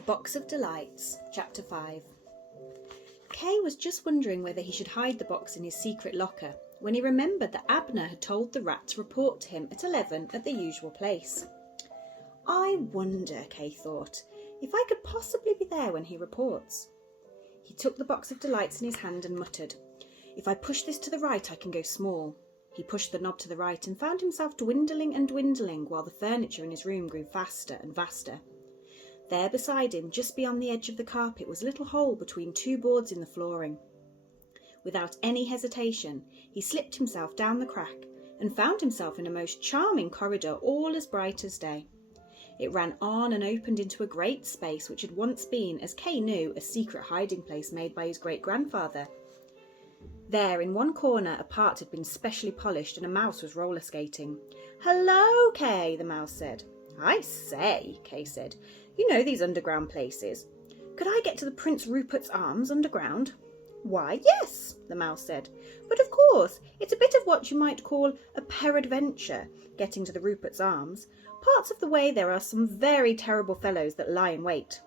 The Box of Delights, Chapter 5. Kay was just wondering whether he should hide the box in his secret locker when he remembered that Abner had told the rat to report to him at 11 at the usual place. I wonder, Kay thought, if I could possibly be there when he reports. He took the Box of Delights in his hand and muttered, "If I push this to the right, I can go small." He pushed the knob to the right and found himself dwindling and dwindling while the furniture in his room grew vaster and vaster. There beside him, just beyond the edge of the carpet, was a little hole between two boards in the flooring. Without any hesitation, he slipped himself down the crack and found himself in a most charming corridor, all as bright as day. It ran on and opened into a great space which had once been, as Kay knew, a secret hiding place made by his great-grandfather. There, in one corner, a part had been specially polished and a mouse was roller skating. "Hello, Kay," the mouse said. "I say," Kay said, "you know these underground places. Could I get to the Prince Rupert's Arms underground?" "Why, yes," the mouse said. "But of course, it's a bit of what you might call a peradventure, getting to the Rupert's Arms. Parts of the way there are some very terrible fellows that lie in wait."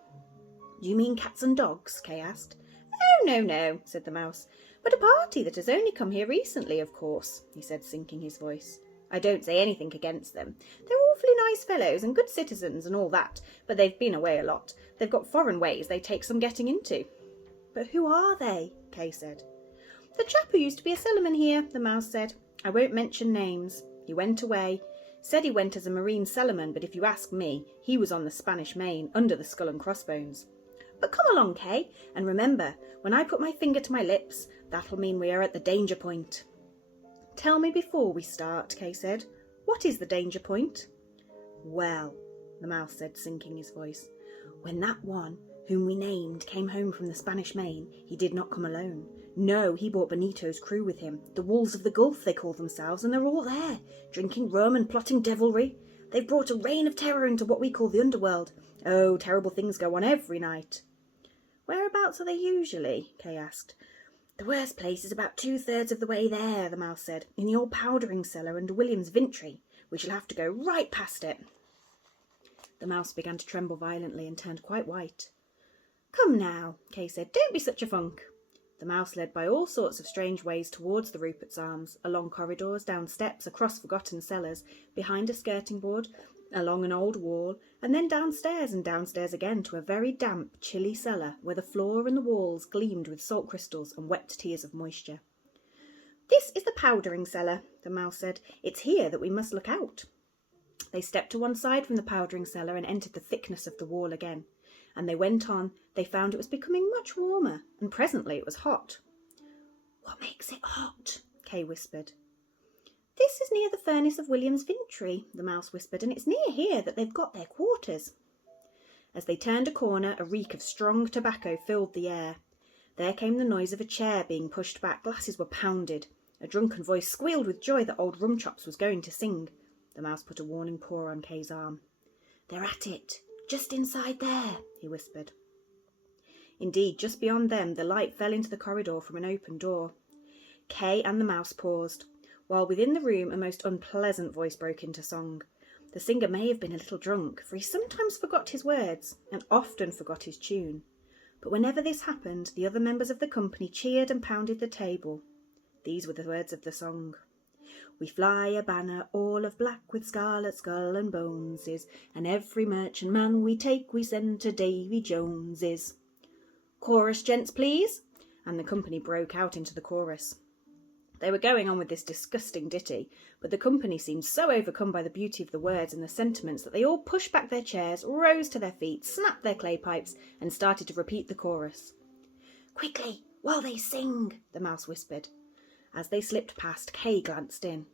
"Do you mean cats and dogs?" Kay asked. "Oh, no," said the mouse. "But a party that has only come here recently, of course," he said, sinking his voice. "I don't say anything against them. They're awfully nice fellows and good citizens and all that, but they've been away a lot. They've got foreign ways they take some getting into." "But who are they?" Kay said. "The chap who used to be a cellarman here," the mouse said. "I won't mention names. He went away. Said he went as a marine cellarman, but if you ask me, he was on the Spanish Main, under the Skull and Crossbones. But come along, Kay, and remember, when I put my finger to my lips, that'll mean we are at the danger point." "Tell me before we start," Kay said. "What is the danger point?" "Well," the mouse said, sinking his voice, "when that one whom we named came home from the Spanish Main, he did not come alone. No, he brought Benito's crew with him. The Wolves of the Gulf, they call themselves, and they're all there, drinking rum and plotting devilry. They've brought a reign of terror into what we call the underworld. Oh, terrible things go on every night." "Whereabouts are they usually?" Kay asked. "The worst place is about 2/3 of the way there," the mouse said, "in the old powdering cellar under William's Vintry. We shall have to go right past it." The mouse began to tremble violently and turned quite white. "Come now," Kay said, "don't be such a funk." The mouse led by all sorts of strange ways towards the Rupert's Arms, along corridors, down steps, across forgotten cellars, behind a skirting board, along an old wall, and then downstairs and downstairs again to a very damp, chilly cellar where the floor and the walls gleamed with salt crystals and wept tears of moisture. "This is the powdering cellar," the mouse said. "It's here that we must look out." They stepped to one side from the powdering cellar and entered the thickness of the wall again. And they went on. They found it was becoming much warmer, and presently it was hot. "What makes it hot?" Kay whispered. "This is near the furnace of William's Vintry," the mouse whispered, "and it's near here that they've got their quarters." As they turned a corner, a reek of strong tobacco filled the air. There came the noise of a chair being pushed back. Glasses were pounded. A drunken voice squealed with joy that old Rumchops was going to sing. The mouse put a warning paw on Kay's arm. "They're at it, just inside there," he whispered. Indeed, just beyond them, the light fell into the corridor from an open door. Kay and the mouse paused, while within the room a most unpleasant voice broke into song. The singer may have been a little drunk, for he sometimes forgot his words, and often forgot his tune. But whenever this happened, the other members of the company cheered and pounded the table. These were the words of the song. "We fly a banner all of black with scarlet skull and boneses, and every merchantman we take we send to Davy Jones's." "Chorus, gents, please," and the company broke out into the chorus. They were going on with this disgusting ditty, but the company seemed so overcome by the beauty of the words and the sentiments that they all pushed back their chairs, rose to their feet, snapped their clay pipes, and started to repeat the chorus. "Quickly, while they sing," the mouse whispered. As they slipped past, Kay glanced in.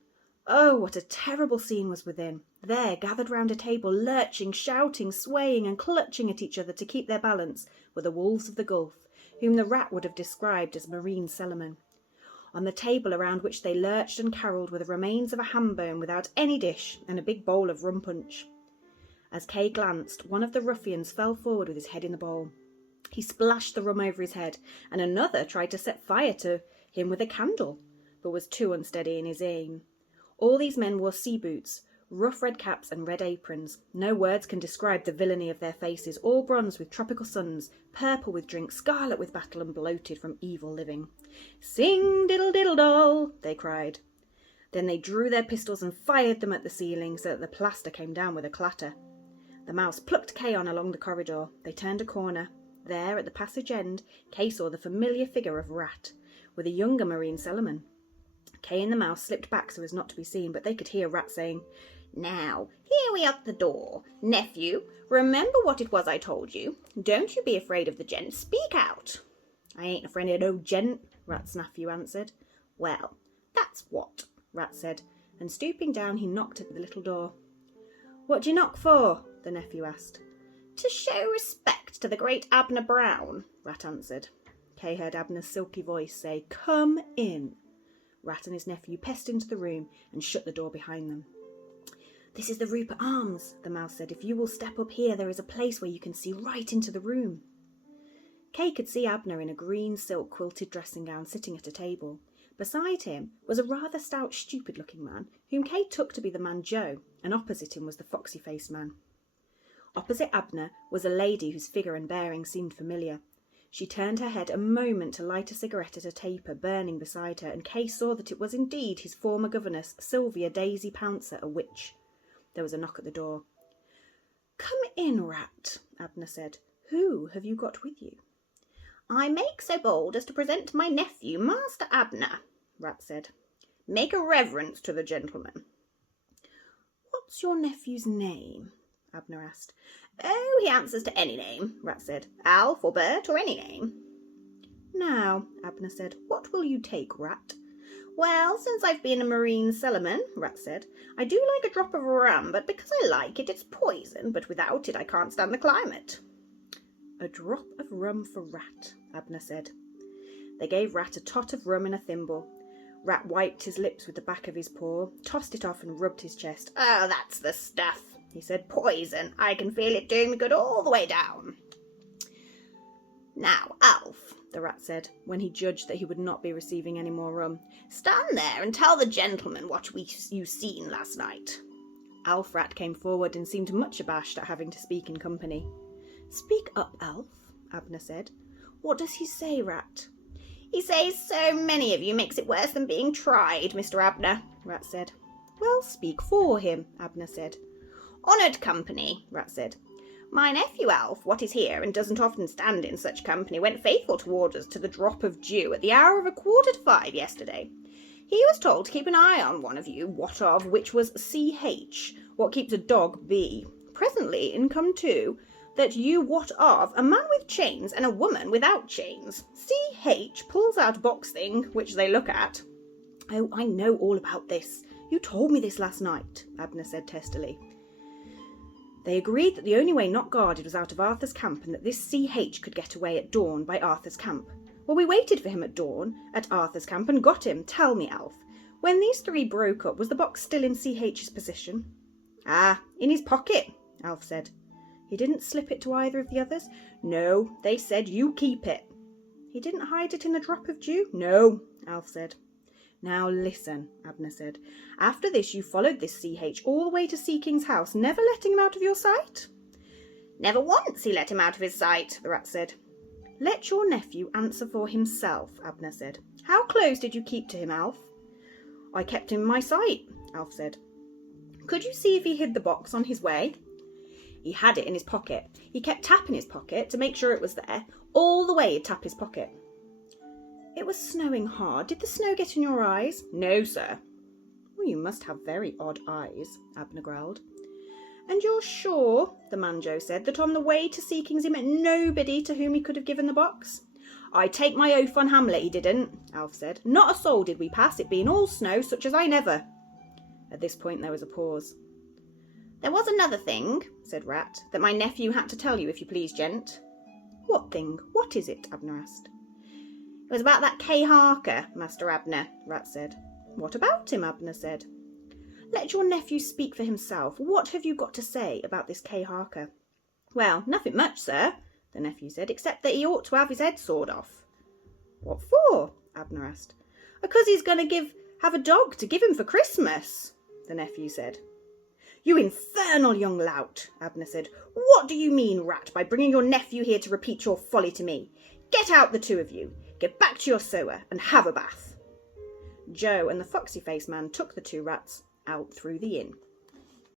Oh, what a terrible scene was within. There, gathered round a table, lurching, shouting, swaying and clutching at each other to keep their balance, were the Wolves of the Gulf, whom the rat would have described as marine cellarmen. On the table around which they lurched and carolled were the remains of a ham bone without any dish and a big bowl of rum punch. As Kay glanced, one of the ruffians fell forward with his head in the bowl. He splashed the rum over his head, and another tried to set fire to him with a candle, but was too unsteady in his aim. All these men wore sea boots, rough red caps and red aprons. No words can describe the villainy of their faces, all bronzed with tropical suns, purple with drink, scarlet with battle, and bloated from evil living. "Sing diddle diddle doll," they cried. Then they drew their pistols and fired them at the ceiling so that the plaster came down with a clatter. The mouse plucked Kay on along the corridor. They turned a corner. There, at the passage end, Kay saw the familiar figure of Rat, with a younger marine cellarman. Kay and the mouse slipped back so as not to be seen, but they could hear Rat saying, "Now, here we are at the door. Nephew, remember what it was I told you. Don't you be afraid of the gent. Speak out." "I ain't afraid of no gent," Rat's nephew answered. "Well, that's what," Rat said, and stooping down he knocked at the little door. "What do you knock for?" the nephew asked. "To show respect to the great Abner Brown," Rat answered. Kay heard Abner's silky voice say, "Come in." Rat and his nephew pest into the room and shut the door behind them. "This is the Rupert Arms," the mouse said. "If you will step up here, there is a place where you can see right into the room." Kay could see Abner in a green silk quilted dressing gown sitting at a table. Beside him was a rather stout, stupid-looking man, whom Kay took to be the man Joe, and opposite him was the foxy-faced man. Opposite Abner was a lady whose figure and bearing seemed familiar. She turned her head a moment to light a cigarette at a taper burning beside her, and Kay saw that it was indeed his former governess, Sylvia Daisy Pouncer, a witch. There was a knock at the door. "Come in, Rat," Abner said. "Who have you got with you?" "I make so bold as to present my nephew, Master Abner," Rat said. "Make a reverence to the gentleman." "What's your nephew's name?" Abner asked. "Oh, he answers to any name," Rat said. "Alf or Bert or any name." "Now," Abner said, "what will you take, Rat?" "Well, since I've been a marine cellarman," Rat said, "I do like a drop of rum, but because I like it, it's poison, but without it I can't stand the climate." "A drop of rum for Rat," Abner said. They gave Rat a tot of rum in a thimble. Rat wiped his lips with the back of his paw, tossed it off and rubbed his chest. "Oh, that's the stuff," he said. "Poison. I can feel it doing me good all the way down." "Now, Alf," the Rat said, when he judged that he would not be receiving any more rum, "stand there and tell the gentleman what you seen last night." Alf Rat came forward and seemed much abashed at having to speak in company. "Speak up, Alf," Abner said. "What does he say, Rat?" "He says so many of you makes it worse than being tried, Mr. Abner," Rat said. "Well, speak for him," Abner said. "Honoured company," Rat said. "My nephew Alf, what is here and doesn't often stand in such company, went faithful toward us to the drop of dew at the hour of 5:15 yesterday. He was told to keep an eye on one of you, what of, which was C.H., what keeps a dog B. Presently in come two, that you what of, a man with chains and a woman without chains. C.H. pulls out a box thing, which they look at." "Oh, I know all about this. You told me this last night," Abner said testily. They agreed that the only way not guarded was out of Arthur's camp, and that this C.H. could get away at dawn by Arthur's camp. Well, we waited for him at dawn at Arthur's camp and got him. Tell me, Alf, when these three broke up, was the box still in C.H.'s possession?" "Ah, in his pocket," Alf said. "He didn't slip it to either of the others?" "No, they said you keep it." "He didn't hide it in the drop of dew?" "No," Alf said. "Now listen," Abner said. "After this you followed this C.H. all the way to Sea King's house, never letting him out of your sight?" "Never once he let him out of his sight," the Rat said. "Let your nephew answer for himself," Abner said. "How close did you keep to him, Alf?" "I kept him in my sight," Alf said. "Could you see if he hid the box on his way?" "He had it in his pocket. He kept tapping his pocket to make sure it was there. All the way he'd tap his pocket." "It was snowing hard. Did the snow get in your eyes?" "No, sir." "Well, you must have very odd eyes," Abner growled. "And you're sure," the man Joe said, "that on the way to Sea King's he met nobody to whom he could have given the box?" "I take my oath on Hamlet he didn't," Alf said. "Not a soul did we pass, it being all snow, such as I never." At this point there was a pause. "There was another thing," said Rat, "that my nephew had to tell you, if you please, gent." "What thing? What is it?" Abner asked. "It was about that Kay Harker, Master Abner," Rat said. "What about him?" Abner said. "Let your nephew speak for himself. What have you got to say about this Kay Harker?" "Well, nothing much, sir," the nephew said, "except that he ought to have his head sawed off." "What for?" Abner asked. "Because he's going to have a dog to give him for Christmas," the nephew said. "You infernal young lout," Abner said. "What do you mean, rat, by bringing your nephew here to repeat your folly to me? Get out, the two of you. Get back to your sewer and have a bath." Joe and the foxy-faced man took the two rats out through the inn.